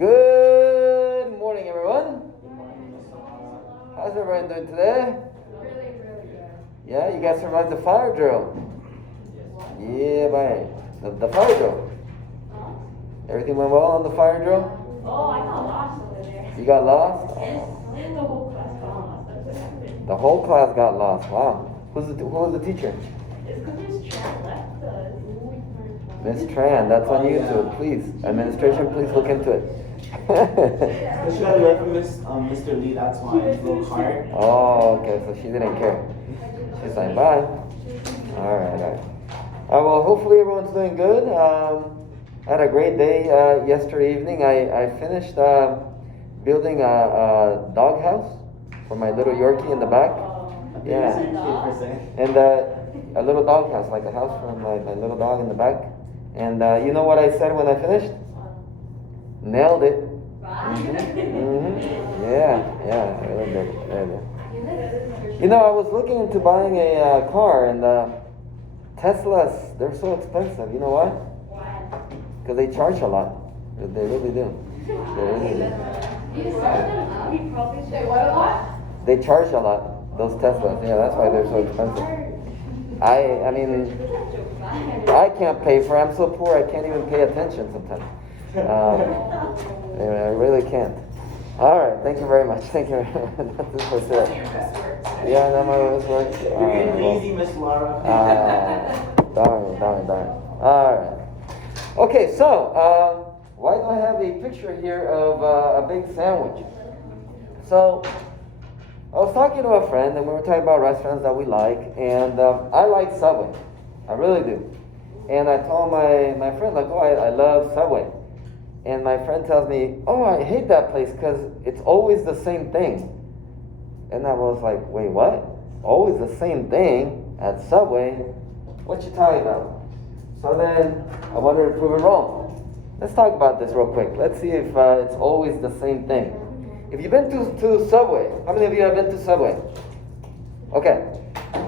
Good morning, everyone. How's everyone doing today? Really good. Yeah, you guys survived the fire drill. Yeah, bye. The fire drill. Everything went well on the fire drill? Oh, I got lost over there. You got lost? And the whole class got lost. That's what happened. The whole class got lost. Wow. Who was the teacher? It's because Miss Chan left us. Miss Tran. That's on YouTube. Please, administration, please look into it. She got left from Mr. Lee, that's my little card. Oh, okay, so she didn't care. She's like, bye. Alright. Well, hopefully everyone's doing good. I had a great day yesterday evening. I finished building a dog house for my little Yorkie in the back. Yeah. And a little dog house, like a house for my little dog in the back. And you know what I said when I finished? Nailed it. Yeah, I really did. You know, I was looking into buying a car, and Teslas, they're so expensive. You know why? Because they charge a lot. They really do. They charge a lot, those Teslas. Yeah, that's why they're so expensive. I mean, I can't pay for it. I'm so poor I can't even pay attention sometimes. Anyway, I really can't. All right, thank you very much. Thank you. That's it for today. Yeah, I know my best work. You're getting lazy, Miss Laura. Darn. All right. Okay, so why do I have a picture here of a big sandwich? So I was talking to a friend, and we were talking about restaurants that we like, and I like Subway. I really do. And I told my friend, like, I love Subway. And my friend tells me, I hate that place because it's always the same thing. And I was like, wait, what? Always the same thing at Subway? What you talking about? So then I wanted to prove it wrong. Let's talk about this real quick. Let's see if it's always the same thing. If you've been to Subway, how many of you have been to Subway? Okay.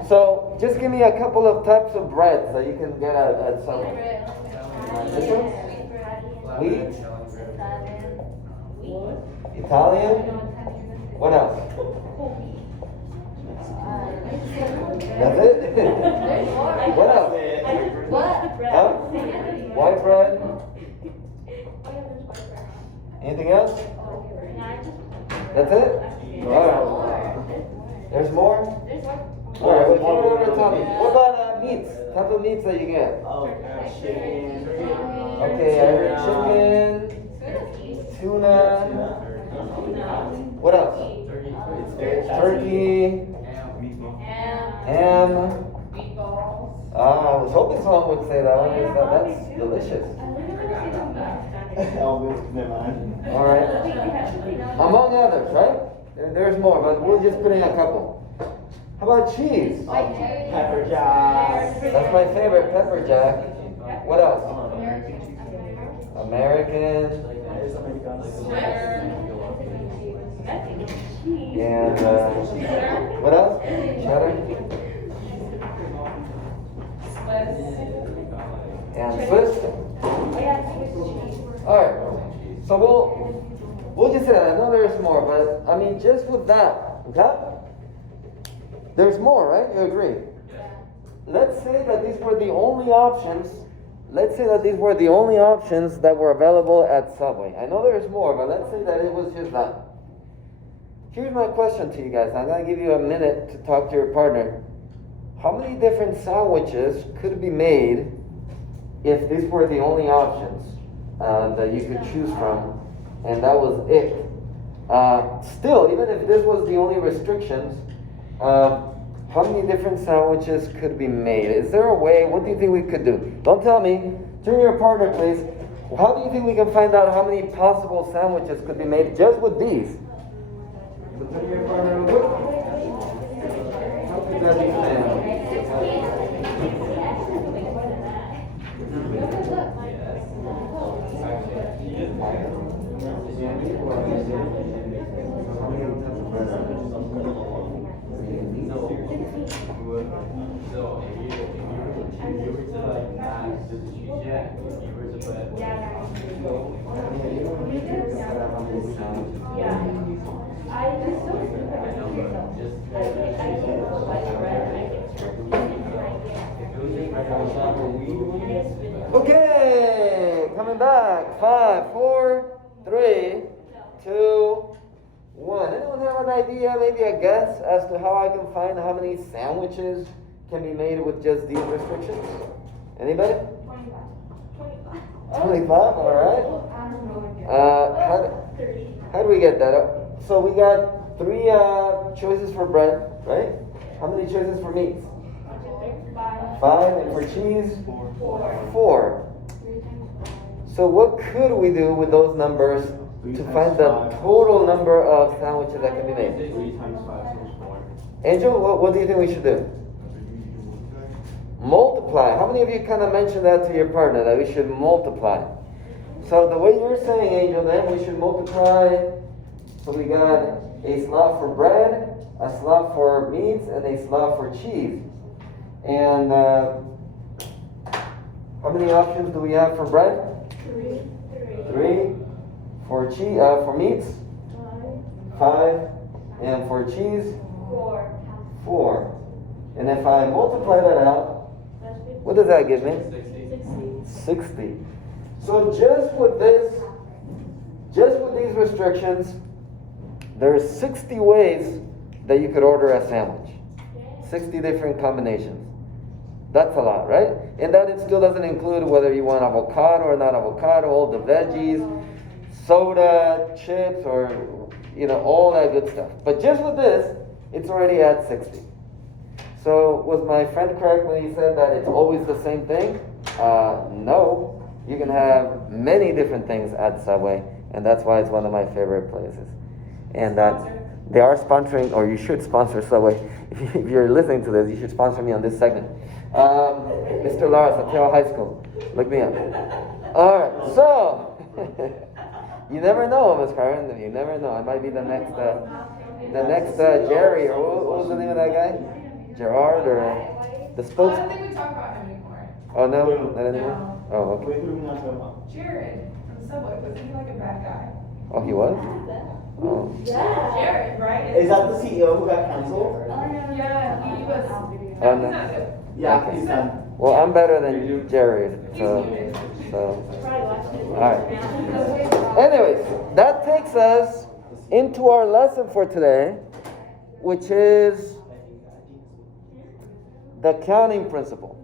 So just give me a couple of types of breads that you can get at Subway. This one? Wheat? Italian? What else? That's it? What else? Huh? White bread? Anything else? That's it? Alright. There's more? Alright, well, come over to Tommy. What about meats? Type of meats that you get? Chicken. Okay, I heard chicken, tuna. What else? Turkey. Ham. I was hoping someone would say that one. That's delicious. All right. Among others, right? There's more, but we'll just put in a couple. How about cheese? Pepper jack. That's my favorite, pepper jack. What else? American. And what else? Cheddar. And Swiss. Alright. So we'll just say that. I know there's more, but I mean just with that, okay? There's more, right? You agree? Let's say that these were the only options. Let's say that these were the only options that were available at Subway. I know there's more, but let's say that it was just that. Here's my question to you guys. I'm going to give you a minute to talk to your partner. How many different sandwiches could be made if these were the only options that you could choose from, and that was it? Still, even if this was the only restrictions, how many different sandwiches could be made? Is there a way? What do you think we could do? Don't tell me. Turn to your partner, please. How do you think we can find out how many possible sandwiches could be made just with these? So turn to your partner. How could that be planned? Yeah. Yeah. I just so stupid. I get like bread and I get turkey and I get. Okay, coming back. 5, 4, 3, 2, 1. Anyone have an idea, maybe a guess as to how I can find how many sandwiches can be made with just these restrictions? Anybody? 25, alright. How do we get that up? So we got 3 choices for bread, right? How many choices for meats? 5, and for cheese? 4. So what could we do with those numbers to find the total number of sandwiches that can be made? 3 times 5 equals 4. Angel, what do you think we should do? Multiply. How many of you kind of mentioned that to your partner, that we should multiply? So the way you're saying, Angel, then we should multiply. So we got a slot for bread, a slot for meats, and a slot for cheese. And how many options do we have for bread? 3. For cheese, for meats? 5. And for cheese? 4. And if I multiply that out, what does that give me? 60. So just with these restrictions, there's 60 ways that you could order a sandwich. 60 different combinations. That's a lot, right? And that it still doesn't include whether you want avocado or not avocado, all the veggies, soda, chips, or all that good stuff. But just with this, it's already at 60. So was my friend correct when he said that it's always the same thing? No. You can have many different things at Subway, and that's why it's one of my favorite places. And they are sponsoring, or you should sponsor Subway. If you're listening to this, you should sponsor me on this segment. Mr. Lars, Ateo High School. Look me up. Alright, so you never know, Ms. Karen. You never know. I might be the next Jerry, or what was the name of that guy? Gerard, or the spokes? I don't think we talk about him anymore. Oh no, not anymore. No. Oh, okay. Wait, who do we not talk about? Jared from Subway, wasn't he like a bad guy? Oh, he was. Oh. Jared, right? Is that the CEO who got canceled? Yeah, he was. Oh, He's no. not good. Yeah, Okay. he's done. Well, I'm better than Jerry, He's so. muted. Alright. Anyways, that takes us into our lesson for today, which is the counting principle.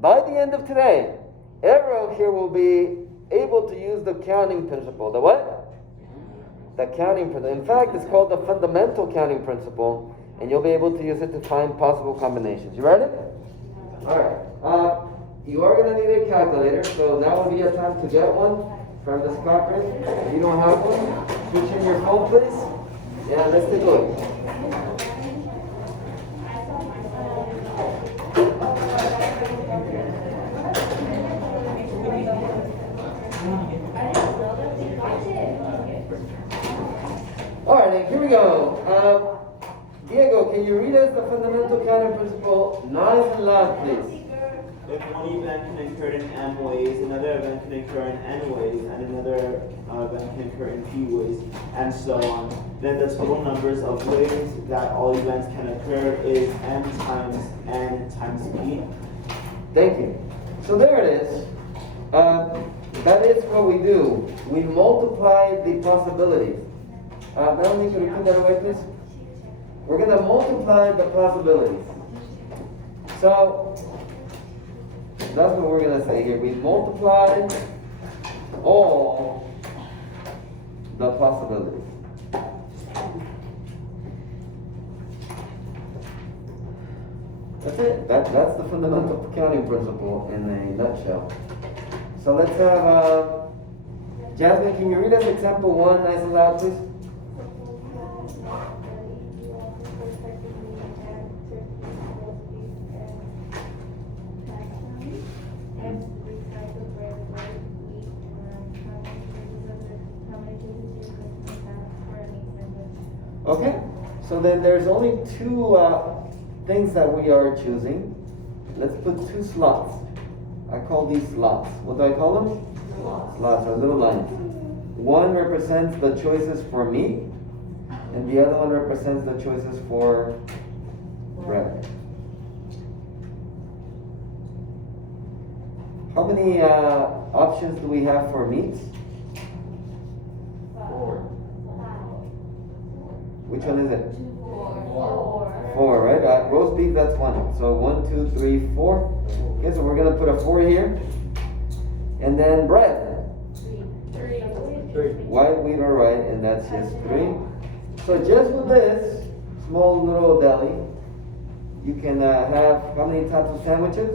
By the end of today, everyone here will be able to use the counting principle. The what? The counting principle. In fact, it's called the fundamental counting principle, and you'll be able to use it to find possible combinations. You ready? Alright. You are going to need a calculator, so now will be a time to get one from this conference. If you don't have one, switch in your phone, please. Yeah, let's take a look. Alright, then here we go. Diego, can you read us the fundamental counting principle nice and loud, please? If one event can occur in m ways, another event can occur in n ways, and another event can occur in p ways, and so on, then the total numbers of ways that all events can occur is m times n times p. Thank you. So there it is. That is what we do. We multiply the possibilities. Melanie, can you put that away, please? We're going to multiply the possibilities. So, that's what we're going to say here. We multiply all the possibilities. That's it. That's the fundamental counting principle in a nutshell. So let's have, Jasmine, can you read us example 1 nice and loud, please? Okay, so then there's only 2 things that we are choosing. Let's put 2 slots. I call these slots. What do I call them? Slots are little lines. One represents the choices for meat, and the other one represents the choices for bread. How many options do we have for meats? 4. Which one is it? 4. 4, right? Roast beef, that's one. So 1, 2, 3, 4. Okay, so we're gonna put a 4 here. And then bread. 3. White, wheat, or rye, and that's just 3. So just with this small little deli, you can have how many types of sandwiches?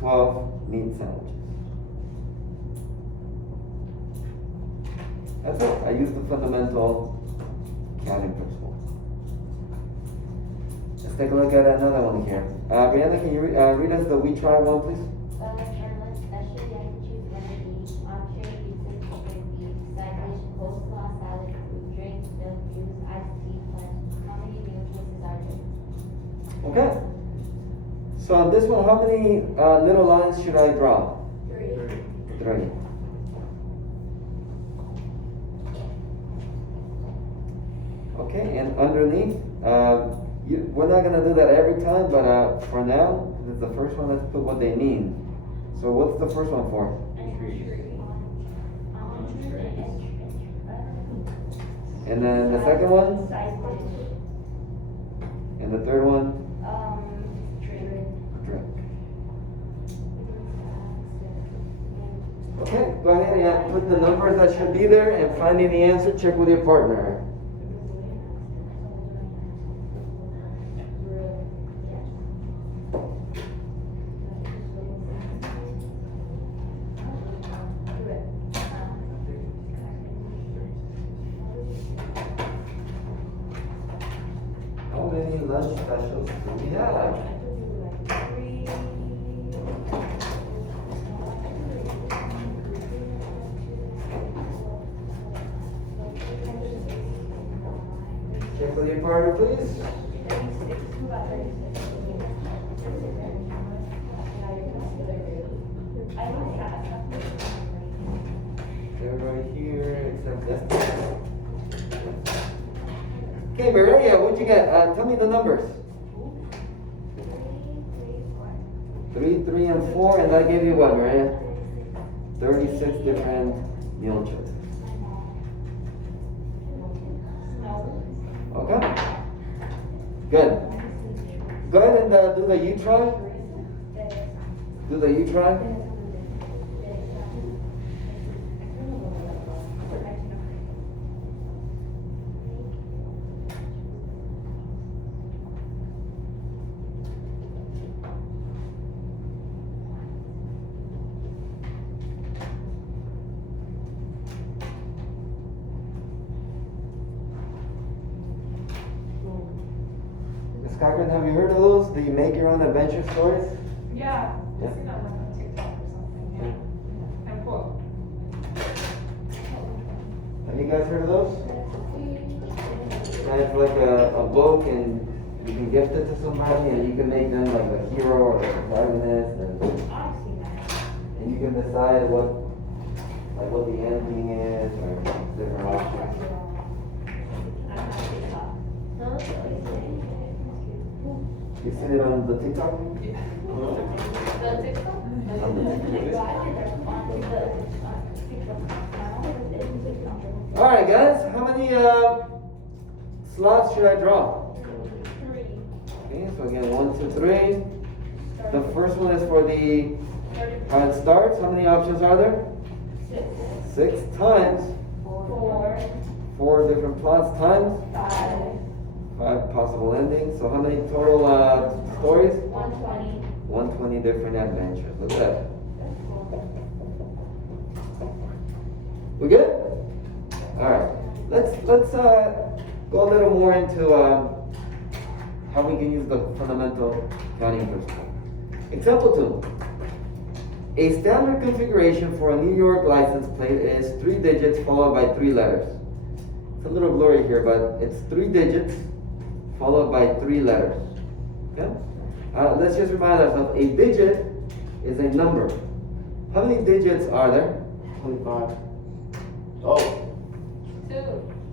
12 meat sandwiches. That's it. I use the fundamental counting principle. Let's take a look at another one here. Brianna, can you read us the we try one, please? Charlotte, special you have to choose one of these. Entree, pizza, chicken, beef, side dish, coleslaw, salad, fruit, drinks, milk, juice, iced tea, punch. How many meal choices are there? Okay. So on this one, how many little lines should I draw? 3. Okay, and underneath, we're not gonna do that every time, but for now, this is the first one. Let's put what they mean. So what's the first one for? And then the second one, and the third one, drink. Okay, go ahead and put the numbers that should be there, and finding the answer, check with your partner. How many lunch specials do we have? Check with your partner, please. They're right here, except this. Okay, Maria, what'd you get? Tell me the numbers. 3, 3, and 4, and that gave you what, Maria? 36 different meal choices. Okay? Good. Go ahead and do the you try. Do the you try. Ms. Cochran, have you heard of those? Do you make your own adventure stories? Yeah. Yeah. I've seen that like on TikTok or something, yeah. And quote. Have you guys heard of those? It's like a book, and you can gift it to somebody, and you can make them like a hero or a protagonist, and you can decide what the ending is, or different options. You see it on the TikTok? All right, guys. How many slots should I draw? 3. Okay, so again, 1, 2, 3. The first one is for the how it starts. How many options are there? 6 times 4 different plots times 5 possible endings. So how many total stories? 120. 120 different adventures. Look at that. We good? All right. Let's go a little more into how we can use the fundamental counting principle. Example 2. A standard configuration for a New York license plate is 3 digits followed by 3 letters. It's a little blurry here, but it's 3 digits followed by 3 letters. Okay? Let's just remind ourselves, a digit is a number. How many digits are there? 25. Oh, 2,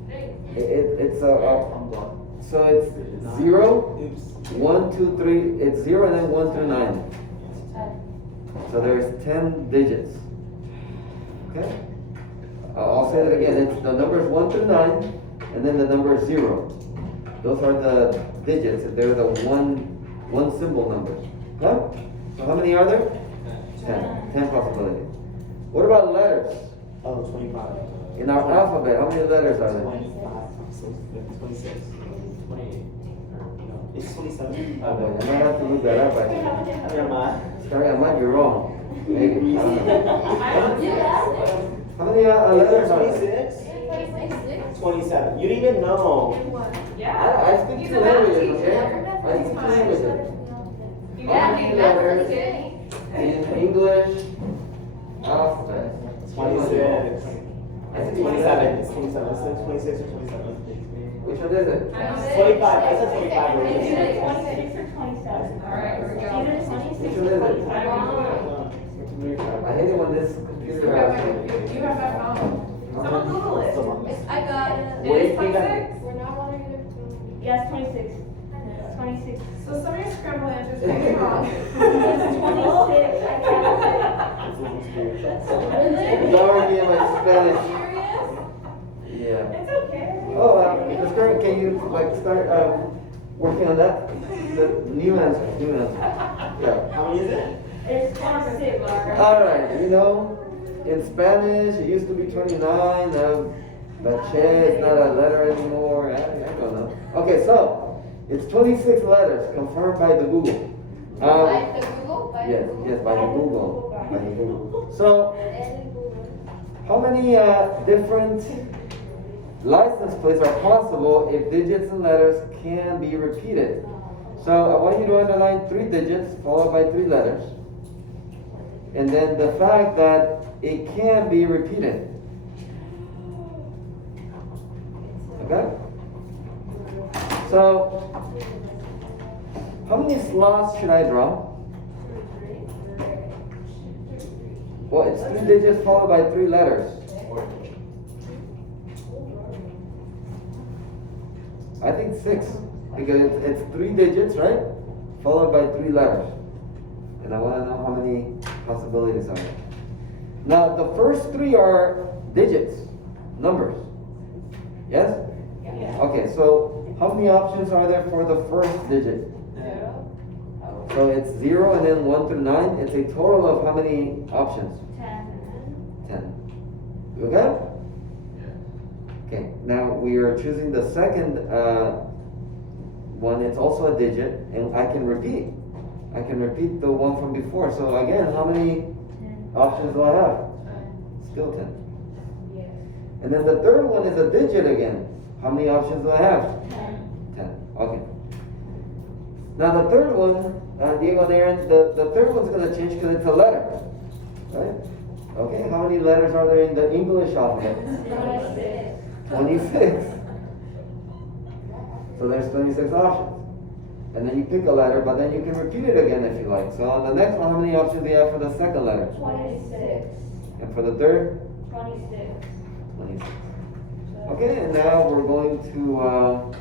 3. It's I'm done. so it's 0, Oops. 1, 2, 3. It's 0 and then 1 through 9. So there's 10 digits. Okay? I'll say that again. It's the numbers 1 through 9, and then the number 0. Those are the digits. They're the one symbol numbers. Okay? So how many are there? 10. 10 possibilities. What about letters? Oh, 25. In our alphabet, how many letters are there? 25, 26, 28. It's 27. Oh, boy, I might have to look that up. Never mind. Sorry, I might be wrong. Maybe. I don't know. How many letters are there? 26? 27. You didn't even know. Yeah. I speak two languages, okay? I speak two languages. Yeah, How many that's letters good. in English alphabet? 26. I said 27. It's 27. It's 26 or 27. Which one is it? 25. I said 25 already. Is it 26 or 27? Alright, here we go. Either 26 Which or one is it? 27. I hate it when this computer You has. have my phone. Someone Google it. I got it. It is 26. Yes, 26. 26. So some of your scrambled answers may be wrong. It's 26. I It's already in my Spanish. Yeah. It's okay. Oh, Ms. Curran, can you like start working on that? The new answer. Yeah. How many is it? It's 26. All right. You know, in Spanish it used to be 29. But che is not a letter anymore. I don't know. Okay, so it's 26 letters confirmed by the Google. By the Google? By the Yes, Google? yes, by the Google. By the Google. So, how many different license plates are possible if digits and letters can be repeated? So I want you to underline 3 digits followed by 3 letters. And then the fact that it can be repeated. Okay? So, how many slots should I draw? Well, it's 3 digits followed by 3 letters. I think 6, because it's 3 digits, right? Followed by 3 letters. And I want to know how many possibilities are there. Now, the first 3 are digits, numbers. Yes? Okay, so how many options are there for the first digit? So it's 0 and then 1 through 9. It's a total of how many options? 10. You okay? Okay, now we are choosing the second one. It's also a digit, and I can repeat. I can repeat the one from before. So again, how many options do I have? Still 10. And then the third one is a digit again. How many options do I have? 10. Okay. Now the third one, Diego and Aaron, the third one's going to change because it's a letter. Right? Okay, how many letters are there in the English alphabet? 26. So there's 26 options. And then you pick a letter, but then you can repeat it again if you like. So on the next one, how many options do you have for the second letter? 26. And for the third? 26. 26. Okay, and now we're going to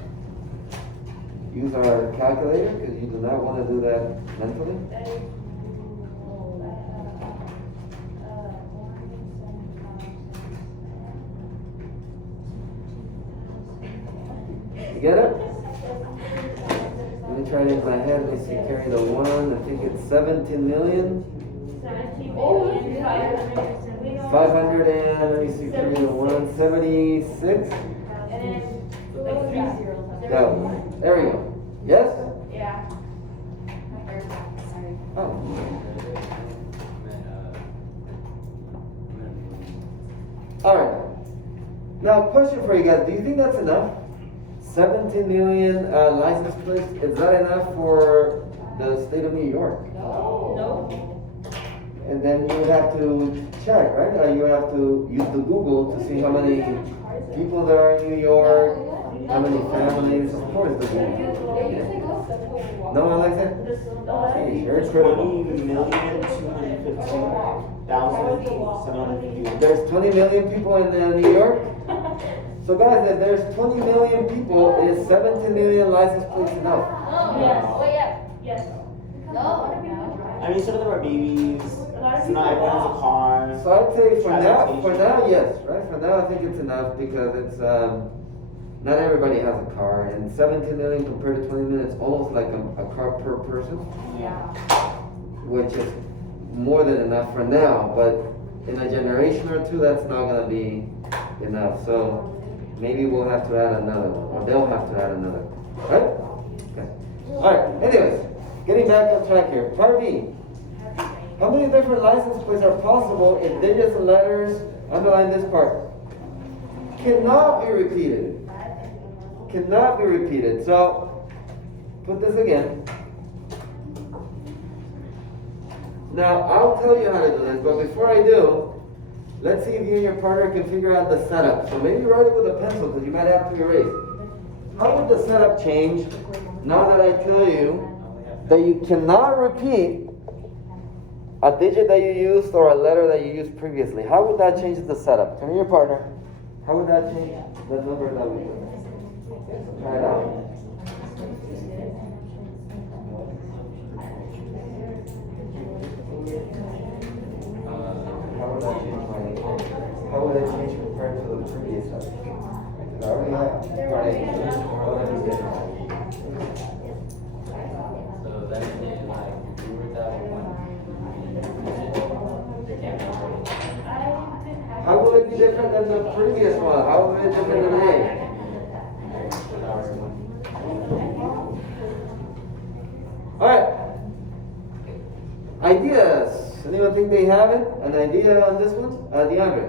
use our calculator because you do not want to do that mentally. You get it? Let me try it in my head. Let me see. Carry the 1. I think it's 17 million. 500 and let me see. Carry the 1. 76. And then like 3 zeros. Yeah. There we go. Yes? Yeah. Oh. All right. Now, question for you guys. Do you think that's enough? 17 million license plates. Is that enough for the state of New York? No. And then you would have to check, right? You would have to use the Google to see how many people there are in New York, how many families. Of course, the Google. No, Alexa? Hey, you're critical. 20,200,000 15,751. There's 20 million people in New York. So guys, if there's 20 million people, is 17 million license plates enough? Yes. Oh, yeah. Yes. No. I mean, some of them are babies. So not everyone has a car. So I'd say for now, yes, right? For now, I think it's enough because it's, not everybody has a car, and 17 million compared to 20 million, it's almost like a car per person, Yeah. which is more than enough for now, but in a generation or two, that's not gonna be enough, so maybe we'll have to add another one, or they'll have to add another, right? Okay. Alright, anyways, getting back on track here, part B. How many different license plates are possible if digits and letters, underline this part, cannot be repeated? Cannot be repeated. So, put this again. Now, I'll tell you how to do this, but before I do, let's see if you and your partner can figure out the setup. So maybe write it with a pencil, because you might have to erase. How would the setup change now that I tell you that you cannot repeat a digit that you used or a letter that you used previously? How would that change the setup? Tell me your partner. How would that change the number that we used? Try it out. How would that change how would it change compared to the previous stuff? I already have part A. What would be different? So that means like if you were to have one digit, can't be. How will it be different than the previous one? How will it be different than A? Alright. Ideas. Anyone think they have it? An idea on this one? DeAndre.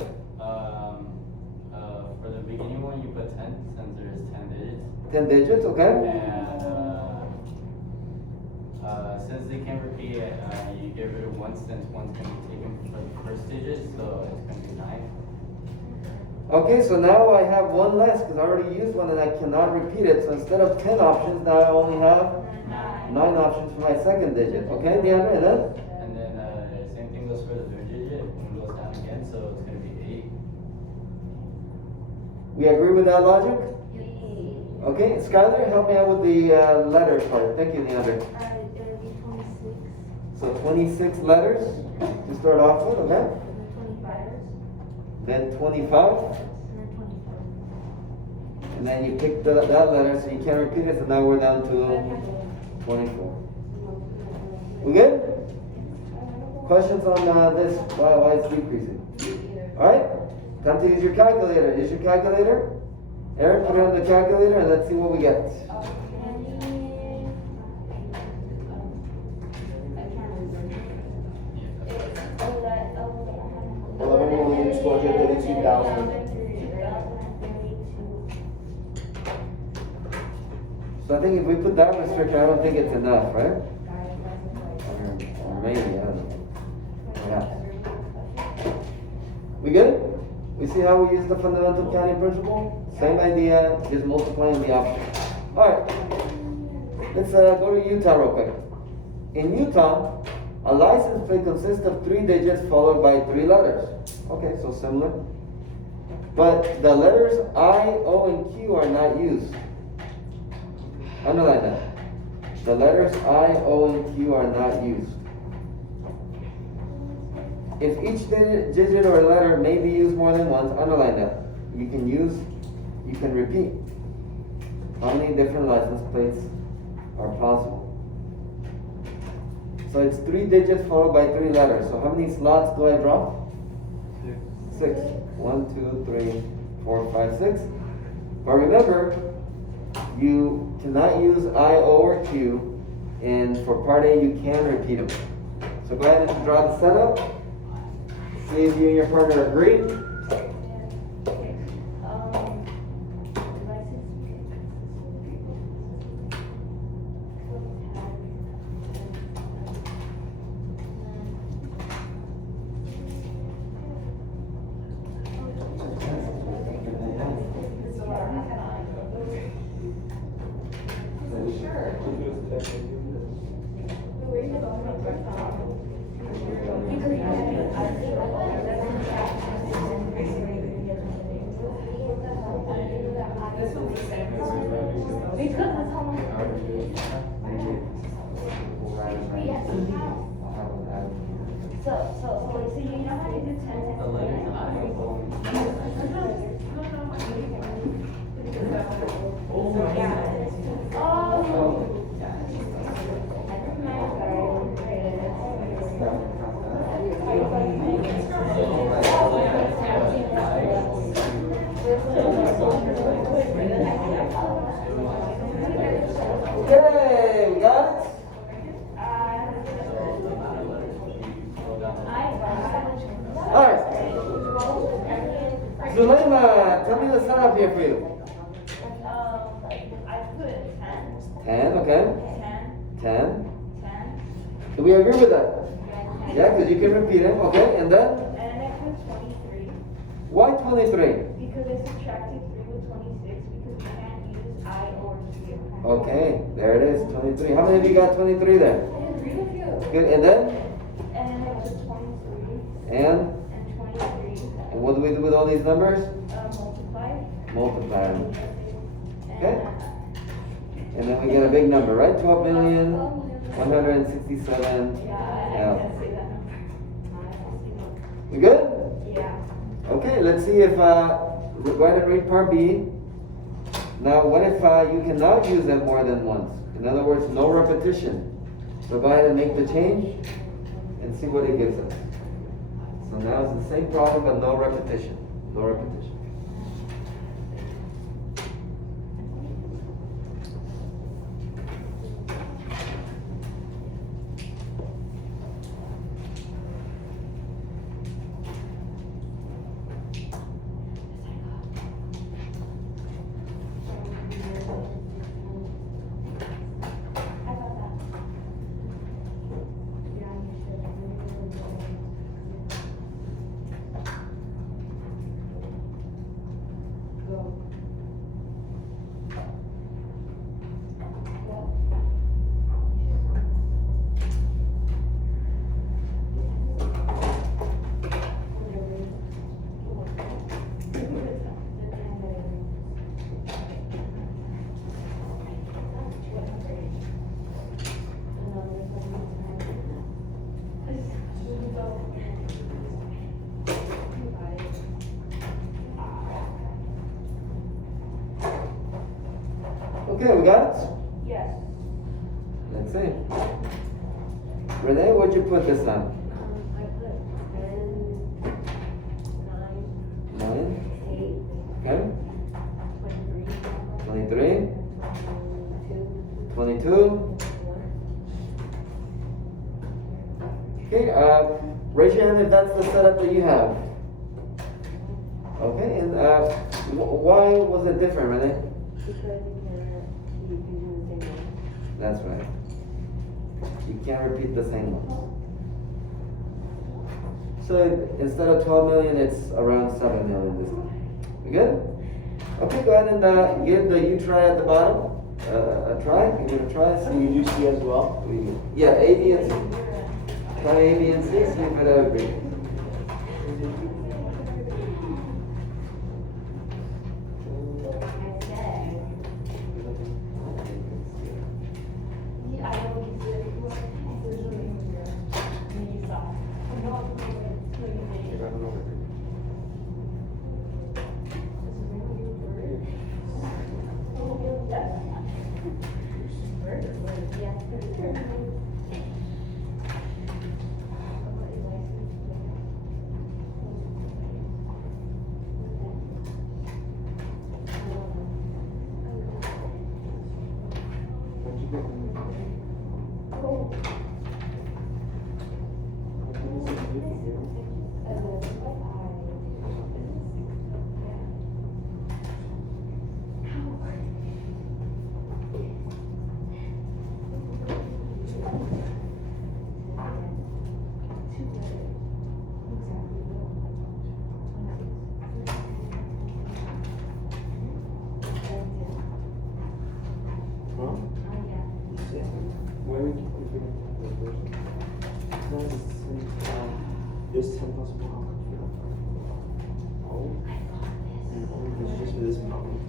For the beginning one, you put 10 since there's 10 digits. 10 digits, okay? And since they can't repeat it, you get rid of one since one's going to be taken for the first digit, so it's going to be 9. Okay, so now I have one less because I already used one and I cannot repeat it. So instead of 10 options, now I only have 9 options for my second digit. Okay, DeAndre, and then? And then same thing goes for the third digit. One goes down again, so it's going to be 8. We agree with that logic? Okay, Skylar, help me out with the letter part. Thank you, DeAndre. So 26 letters to start off with, okay? Then 25. And then you pick that letter so you can't repeat it, so now we're down to 24. We good? Questions on this, why it's decreasing? Alright, time to use your calculator. Use your calculator. Aaron, put it on the calculator and let's see what we get. 11,232,000. So I think if we put that restriction, I don't think it's enough, right? Or maybe, I don't know. Yeah. We good? We see how we use the fundamental counting principle? Same idea, just multiplying the options. Alright, let's go to Utah real quick. In Utah, a license plate consists of 3 digits followed by 3 letters. Okay, so similar. But the letters I, O, and Q are not used. Underline that. The letters I, O, and Q are not used. If each digit or letter may be used more than once, underline that. You can repeat. How many different license plates are possible? So it's 3 digits followed by 3 letters. So how many slots do I draw? 6. 1, 2, 3, 4, 5, 6. But remember, you cannot use I, O, or Q, and for part A you can repeat them. So go ahead and draw the setup. See if you and your partner agree. Because it's how much. So you know how to do 10 The letters Yay, we got it? Alright. Zulema, tell me the setup here for you. I put 10, 10, okay. 10, 10. 10, Do we agree with that? Yeah, because you can repeat them, okay? And then? and then I put 23 Why 23? because I subtracted 3 with 26 because you can't use I or Q. Okay, there it is, 23. How many of you got 23 there? I agree with you. Good, and then? And then I put 23 And? and 23. And what do we do with all these numbers? Multiply. Multiply them. And, Okay. And then we get a big number, right? 12,167. Yeah, I Yeah. can say that number. We good? Yeah. Okay, let's see if, go ahead and read part B. Now, what if you cannot use them more than once? In other words, no repetition. So go ahead and make the change and see what it gives us. So now it's the same problem, but no repetition. No repetition. I got that. Yeah, you should. Go. Okay, we got it? Yes. Let's see. Renee, what'd you put this on? I put 10, 9, 9? 8, Okay. 23, 23? 22, 22? 1. Okay, raise your hand if that's the setup that you have. Okay, and why was it different, Renee? Because you cannot keep using the same one. That's right. You can't repeat the same ones. So instead of 12 million, it's around 7 million this time. We good? Okay, go ahead and give the U try at the bottom a try. Give it a try. So you do C as well? Yeah, A, B, and C. Try A, B, and C. See if it agrees. Huh? Where would you put the first? No, there's 10 plus 1. Oh. It's just for this problem.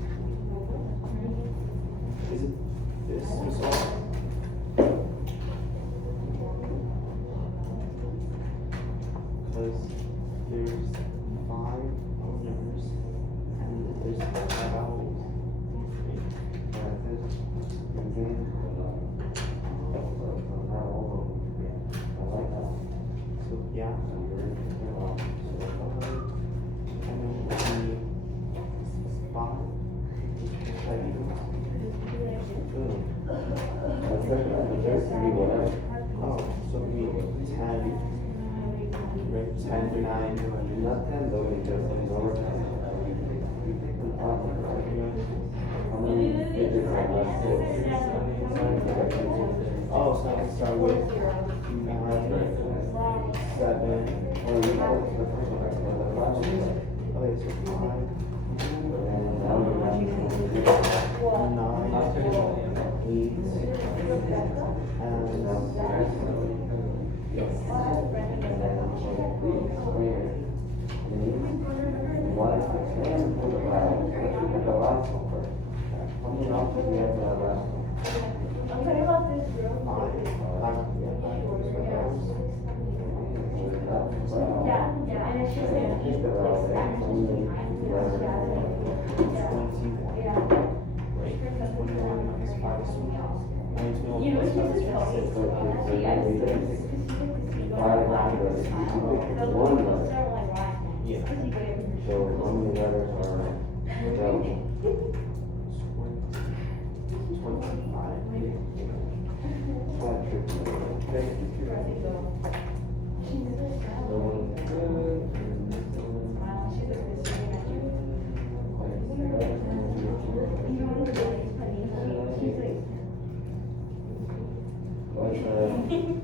So, yeah. And then oh, so it'd be 10, right, 10, 9, Not 10 though, because it's over 10. You pick an odd number, right? How many digits are left? oh, so I can start with 9, 7, Or you know, the first one, right? The last one. okay, so 5, And now we're going to 9, 8, I'm talking about this room. Yeah, yeah, and it's just like, he's like, actually, you know, it's just a choice. See, I see. Yeah. So how many letters are available?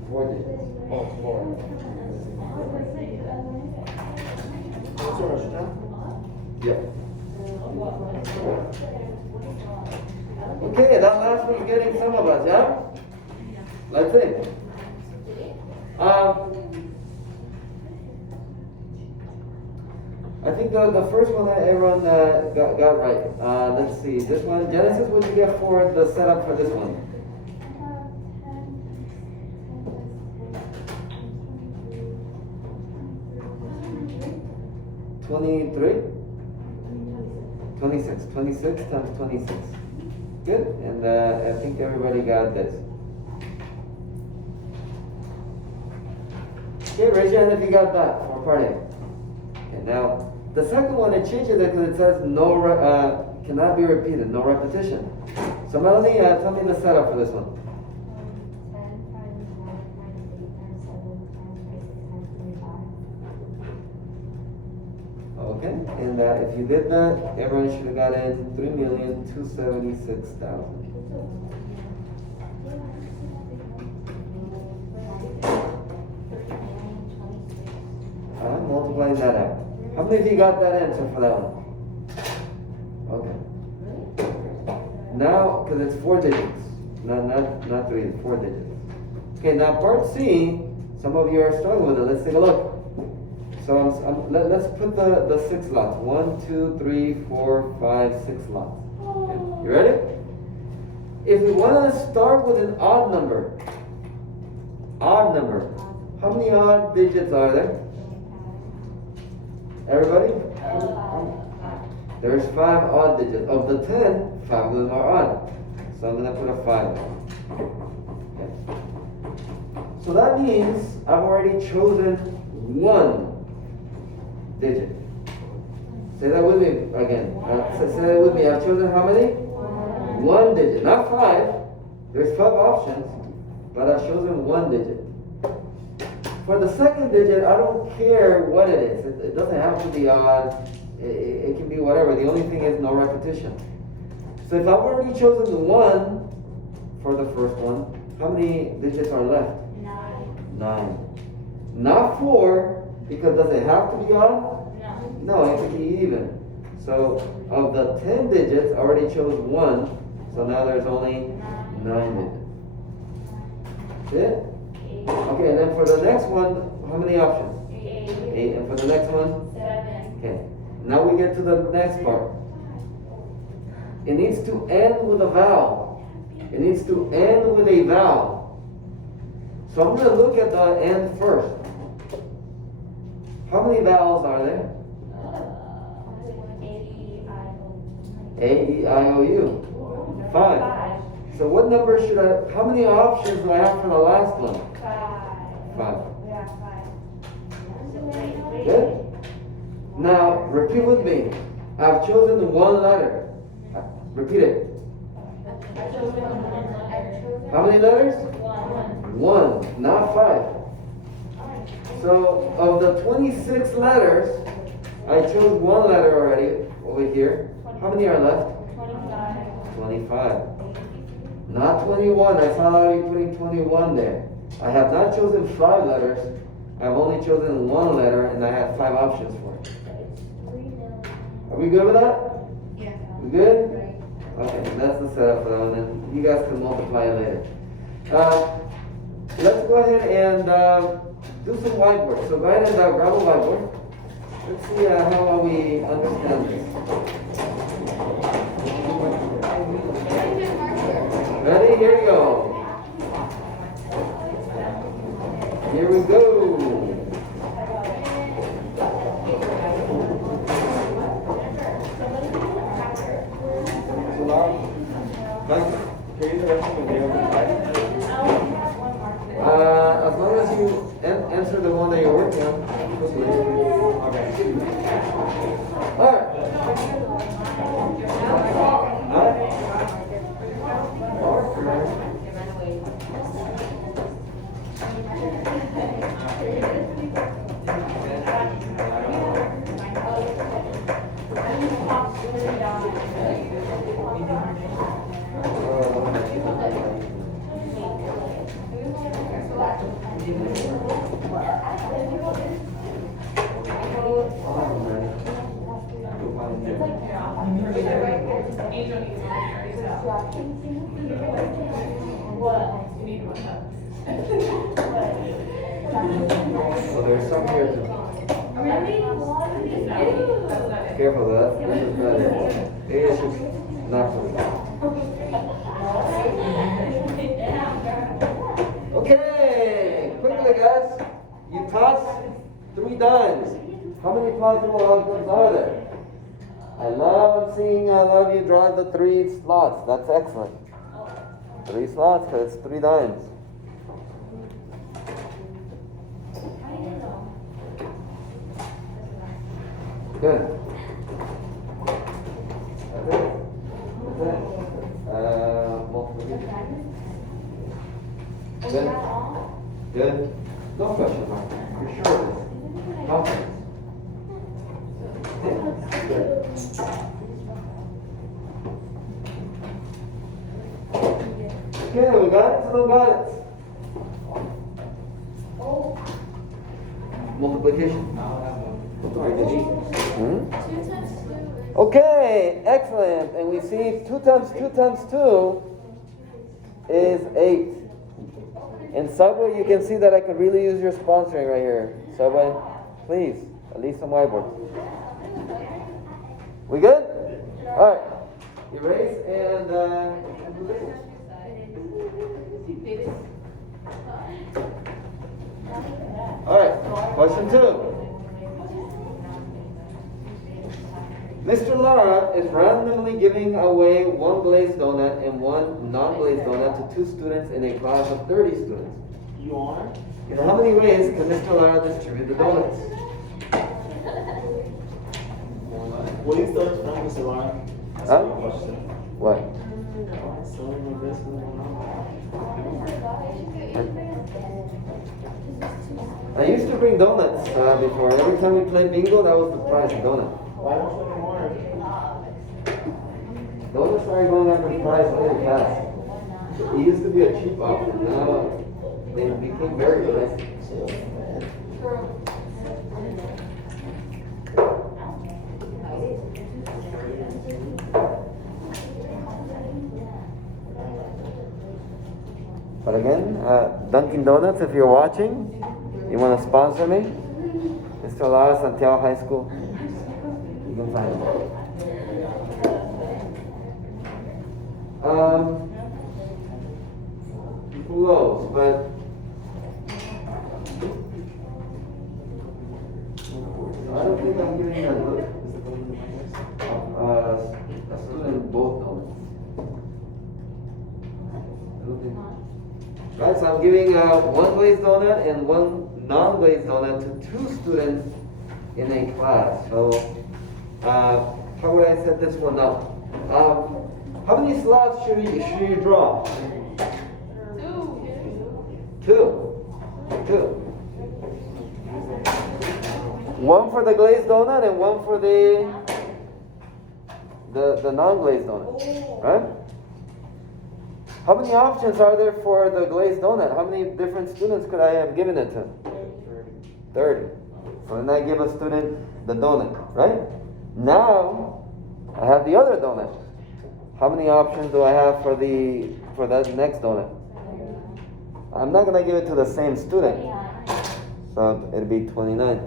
4 digits. Oh, 4. What's your rush now? Yep. Okay, that last one's getting some of us, yeah? Let's see. I think the first one that everyone got right. Let's see, this one, Genesis, what did you get for the setup for this one? 23? 26. 26 times 26. Good, and I think everybody got this. Okay, raise your hand if you got that for part A. Okay, now, the second one, it changes it because it says cannot be repeated, no repetition. So Melanie, tell me the setup for this one. 10 times 9 times 8 times 7 times 6 times 25. Okay, and if you did that, everyone should have gotten 3,276,000. I'm multiplying that out. How many of you got that answer for that one? Okay. Now, because it's 4 digits, not 3, it's 4 digits. Okay, now part C, some of you are struggling with it. Let's take a look. So let's put the 6 lots. 1, 2, 3, 4, 5, 6 lots. Okay. You ready? If we want to start with an odd number, how many odd digits are there? Everybody? There's 5 odd digits. Of the 10, 5 of them are odd. So I'm going to put a 5. Okay. So that means I've already chosen 1 digit. Say that with me again. Say that with me. I've chosen how many? 1 digit. Not 5. There's 5 options, but I've chosen 1 digit. For the second digit, I don't care what it is. It doesn't have to be odd. It can be whatever. The only thing is no repetition. So if I've already chosen the 1 for the first one, how many digits are left? 9. Not 4, because does it have to be odd? No, it can be even. So of the 10 digits, I already chose 1. So now there's only 9 digits. See it? Okay, and then for the next one, how many options? 8. And for the next one? 7. Okay. Now we get to the next part. It needs to end with a vowel. It needs to end with a vowel. So I'm going to look at the end first. How many vowels are there? A-E-I-O-U. 5. So what number should I, how many options do I have for the last one? 5. Yeah, 5. Good? Now, repeat with me. I've chosen one letter. Repeat it. How many letters? 1, not 5. So, of the 26 letters, I chose one letter already over here. How many are left? 25. Not 21. I saw already putting 21 there. I have not chosen 5 letters. I've only chosen one letter and I have 5 options for it. Are we good with that? Yeah. We good? Okay, that's the setup for that one. And you guys can multiply it later. Let's go ahead and do some whiteboard. So go ahead and grab a whiteboard. Let's see how well we understand this. Ready? Here we go. Here we go. As long as you answer the one that you're working on. Alright. Angel needs one. You need one. So there's some here too. Careful of that. This is not it. Maybe it's just not for you. Okay, quickly guys. You toss 3 dimes. How many possible outcomes are there? I love seeing a lot of you draw the 3 slots. That's excellent. 3 slots, because it's 3 dimes. Good. That's it. Multiplication. Good. Good. No question mark. You're sure of this. Confidence. Good. Okay, we got it, still got it. Multiplication. Okay, excellent. And we see 2 times 2 times 2 is 8. In Subway, you can see that I could really use your sponsoring right here. Subway, please, at least some whiteboard. We good? All right. Erase and all right. Question 2. Mr. Lara is randomly giving away 1 glazed donut and 1 non-glazed donut to 2 students in a class of 30 students. You are? In how many ways can Mr. Lara distribute the donuts? What is the from Mr. Lara? That's Huh? my question. What? So my best I used to bring donuts before. Every time we played bingo, that was the prize, a donut. Why don't you anymore? Donuts started going up in price really fast. It used to be a cheap option. Now they became very pricey. But again, Dunkin' Donuts, if you're watching, you want to sponsor me, Mr. Lara, Santiago High School, you can find it. Who knows, but I don't think I'm giving a student Right, so I'm giving one glazed donut and one non-glazed donut to 2 students in a class. So, how would I set this one up? How many slots should you draw? 2. 2. One for the glazed donut and one for the non-glazed donut, right? How many options are there for the glazed donut? How many different students could I have given it to? 30. So then I give a student the donut, right? Now I have the other donut. How many options do I have for that next donut? I'm not gonna give it to the same student, so it'll be 29.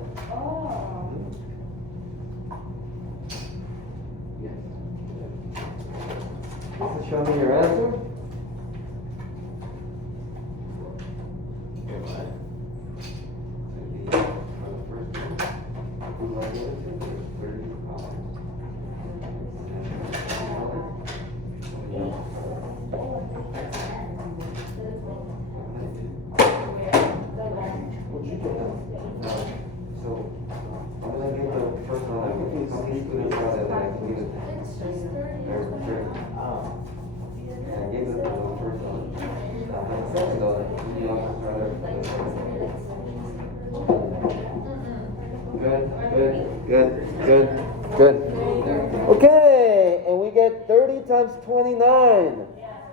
So show me your answer. So I'm gonna give the first one. How many students are there that I can give it to? I gave it to the first one. The second one, the options are there. Good. Okay, and we get 30 times 29,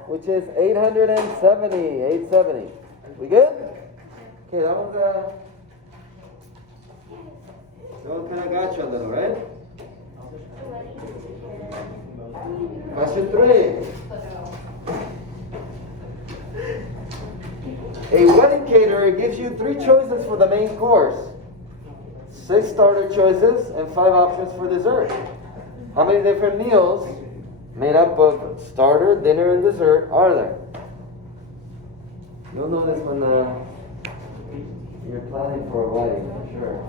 which is 870. 870. We good? Okay, that one kind of got you a little, right? Question 3. A wedding caterer gives you 3 choices for the main course, 6 starter choices, and 5 options for dessert. How many different meals made up of starter, dinner, and dessert are there? You'll know this when you're planning for a wedding, for sure.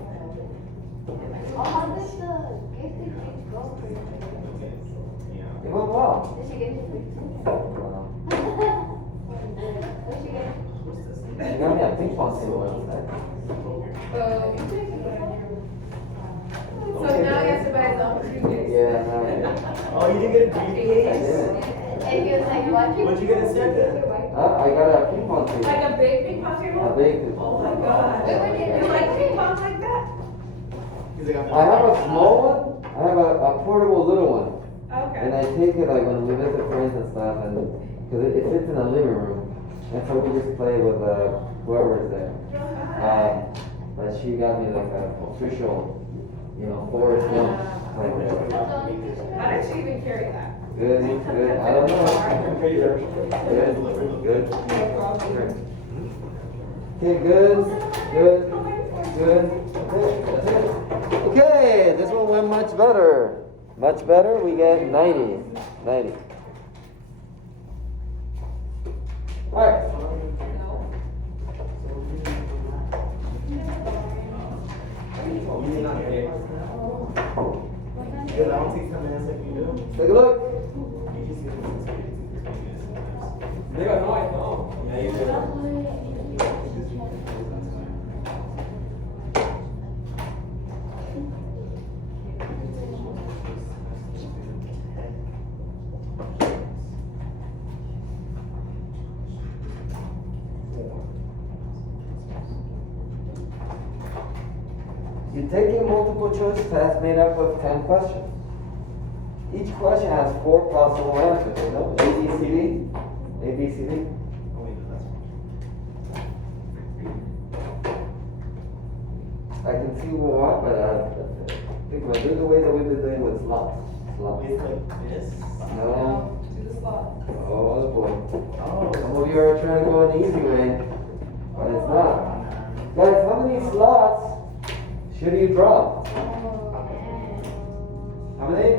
How did the gift exchange go for you? It went well. Did she give you food? What did she get? You got me a ping pong table. So now you have to buy his own tickets. Yeah, no. Oh, you didn't get a I briefcase? didn't. And he was like, what? What'd you get instead? I got a ping pong table. Like a big ping pong A table? big Oh my god. You like ping pong like that? He's like, I have a small one. I have a portable little one. And I Okay. take it like when we visit friends and stuff, and because it fits in the living room, and so we just play with whoever is there. But she got me like a official, Forrest Gump kind of. How did she even carry that? Good. I don't know. Good. Okay, good. Okay, this one went much better. Much better. We get 90. 90. All right. Yeah, that one takes 10 minutes like you do. Take a look. You just get Yeah, you do. You take a multiple choice test made up of 10 questions. Each question has 4 possible answers. A, B, C, D. A, B, C, D. Oh, wait, no, that's I can see what, but I think we'll do the way that we've been doing with slots. Slots. It's like this. No. To the slot. Oh boy. Oh. Some of you are trying to go an easy way, but it's not. Guys, how many slots should you draw? How many?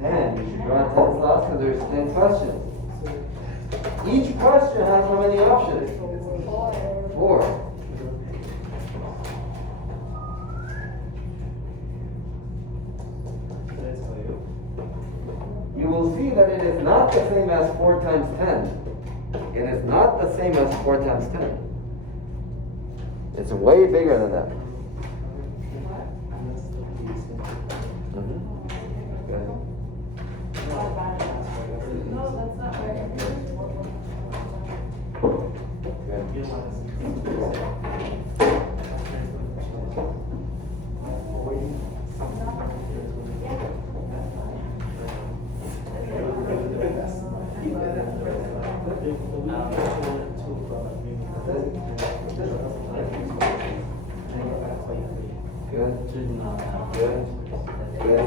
10. You should draw 10 slots because there's 10 questions. Each question has how many options? 4. Did I tell you? You will see that it is not the same as 4 times 10. And it's not the same as 4 times 10. It's way bigger than that. Mhm. Go ahead. No, that's not right. Good. Should not have. Good. Good.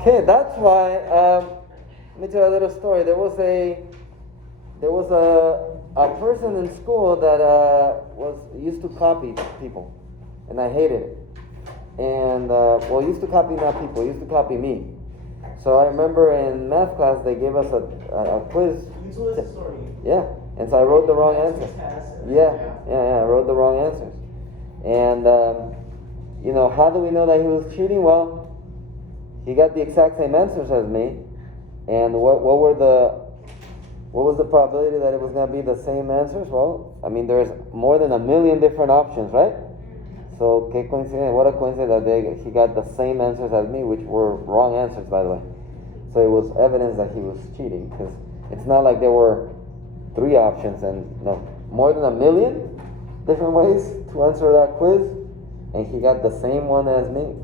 Okay, that's why. Let me tell you a little story. There was a person in school that used to copy people, and I hated it. And used to copy not people, used to copy me. So I remember in math class they gave us a quiz. You told us a story. Yeah, and so I wrote the wrong answer. Test. Yeah, I wrote the wrong answers. And how do we know that he was cheating? Well, he got the exact same answers as me. And what was the probability that it was going to be the same answers? Well, I mean, there's more than 1 million different options, right? So, qué coincidencia, what a coincidence that he got the same answers as me, which were wrong answers, by the way. So it was evidence that he was cheating, because it's not like there were 3 options and more than 1 million different ways to answer that quiz, and he got the same one as me.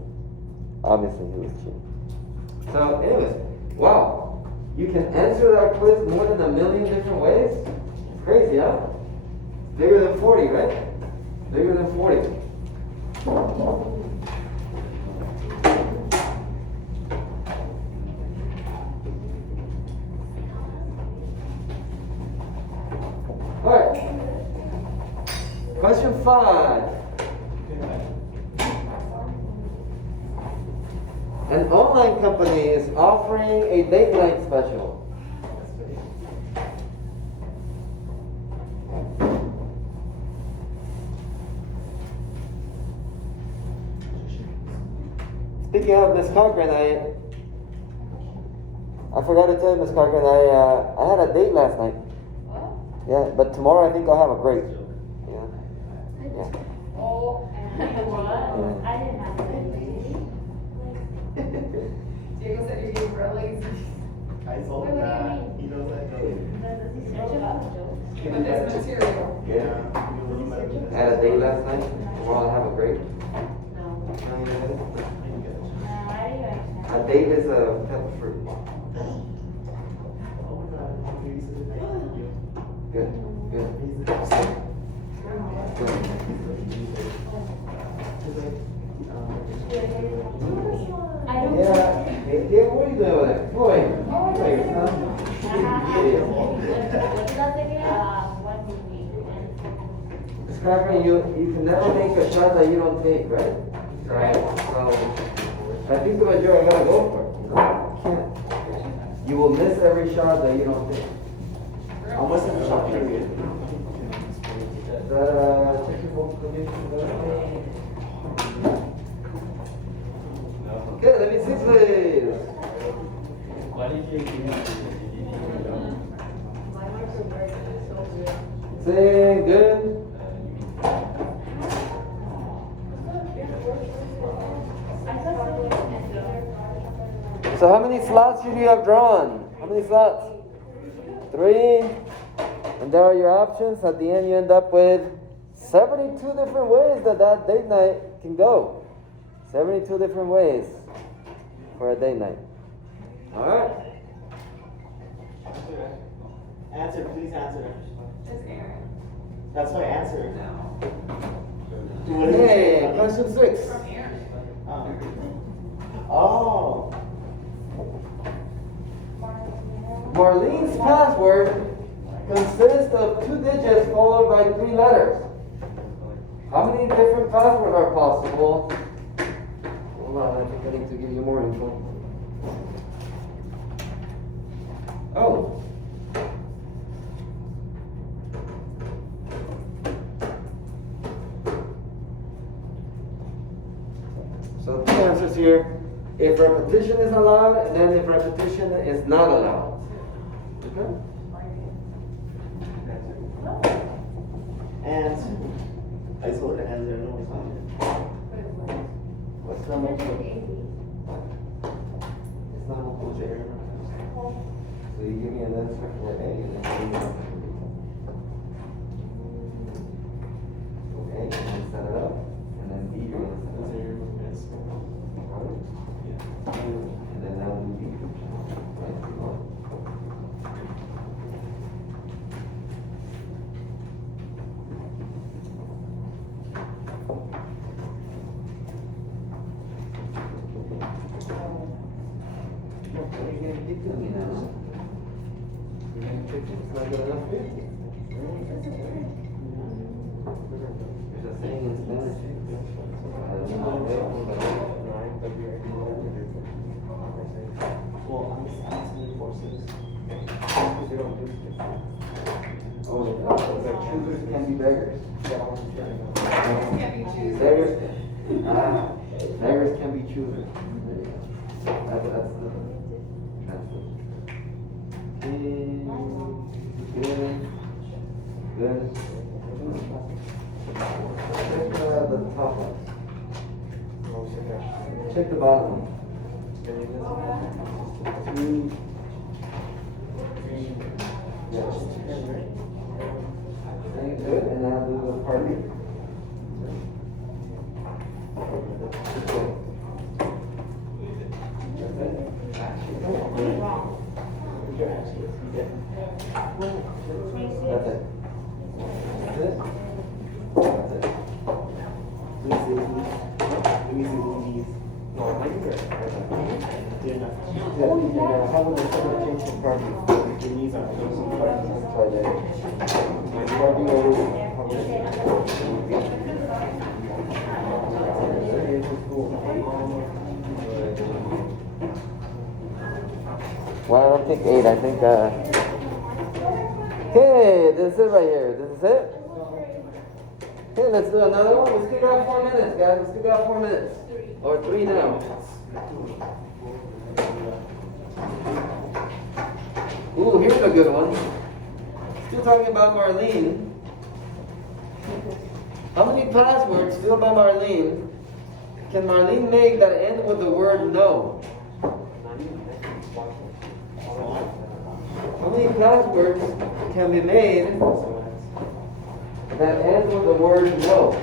Obviously, he was cheating. So, anyways, wow, you can answer that quiz more than 1 million different ways. Crazy, huh? Bigger than 40, right? Bigger than 40. Alright. Question 5. An online company is offering a date night special. Speaking of Miss Cochran, I forgot to tell you, Miss Cochran, I had a date last night. Yeah, but tomorrow I think I'll have a great. Yeah. Oh, and what? I didn't have it. Diego said you're getting real lazy. I told him that. He knows that. With this material. Yeah. I had a date last night. Tomorrow I'll have a great. A date is a type of fruit. Good. Yeah. Hey, Diego, what are you doing over there? Boy. Miss Cochran, you can never make a shot that you don't take, right? Right. So, I think the majority gotta go for it. You can't. You will miss every shot that you don't take. Almost in the shot period. Is that technical condition? Okay, let me see, please. Why did you give me Say good. So how many slots should you have drawn? How many slots? 3. And there are your options. At the end you end up with 72 different ways that date night can go. 72 different ways for a date night. Alright. Answer, please answer. It's Aaron. That's my answer. Okay, question 6. From Aaron. Oh. Marlene's password consists of 2 digits followed by 3 letters. How many different passwords are possible? Hold on, I think I need to give you more info. Oh. difference here. If repetition is allowed, and then if repetition is not allowed. Okay? And I told her and there no time. What's the most? It's not multiple J. So you give me an answer for A, and then A, and then set it up, and then B, you're gonna set it up. And then now we B. Keep doing it now. It's not good enough for you. There's a saying in Spanish. Well, I'm asking for six. Oh, choosers can be beggars. Can't be choosers. Beggars, beggars can be choosers. There you go. That's the translation. Good. Good. Check the top one. Check the bottom one. 2, 3. Yes. Okay, good. And now do the party. That's it. That's it. That's it. Let me see these. No, I think they're. They're not. Yeah, how would I change the party? The knees are Let's try that. Party over. Well, I don't think 8, I think, okay, this is it right here, this is it? Okay, let's do another one, we still got 4 minutes, guys, we still got 4 minutes, or 3 now. Ooh, here's a good one. Still talking about Marlene. How many passwords, still about Marlene, can Marlene make that end with the word no? How many passwords can be made that end with the word no?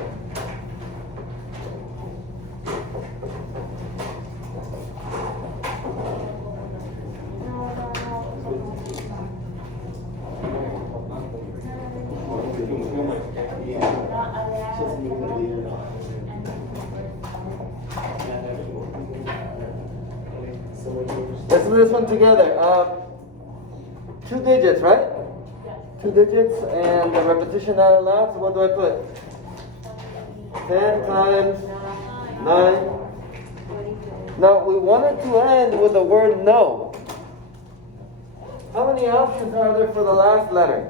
Let's do this one together. 2 digits, right? 2 digits and the repetition not allowed. So what do I put? 10 times 9. Now we wanted to end with the word no. How many options are there for the last letter?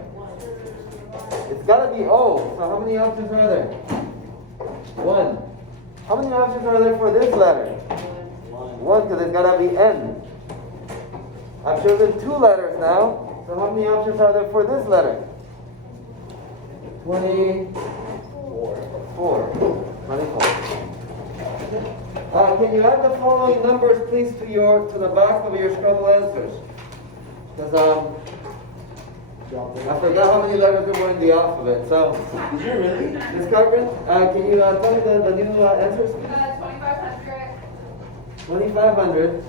It's got to be O. So how many options are there? 1. How many options are there for this letter? 1, because it's got to be N. I've chosen 2 letters now. So how many options are there for this letter? 24. 24. Can you add the following numbers, please, to the back of your Scrabble answers? Because I forgot how many letters there were in the alphabet. So, Did you really? Ms. Cochran, can you tell me the new answers? 2,500 2,500.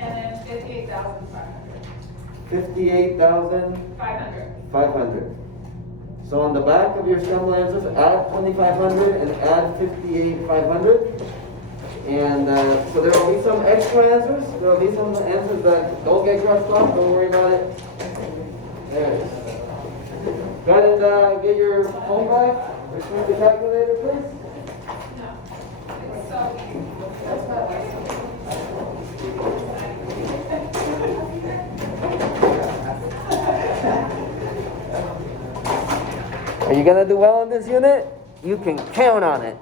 and then 58,500. 58,500. 500. So on the back of your Scrabble answers, add 2,500 and add 58,500. And so there will be some extra answers. There will be some answers that don't get crossed off. Don't worry about it. There it is. Go ahead and get your phone back. Return the calculator, please. Are you gonna do well in this unit? You can count on it.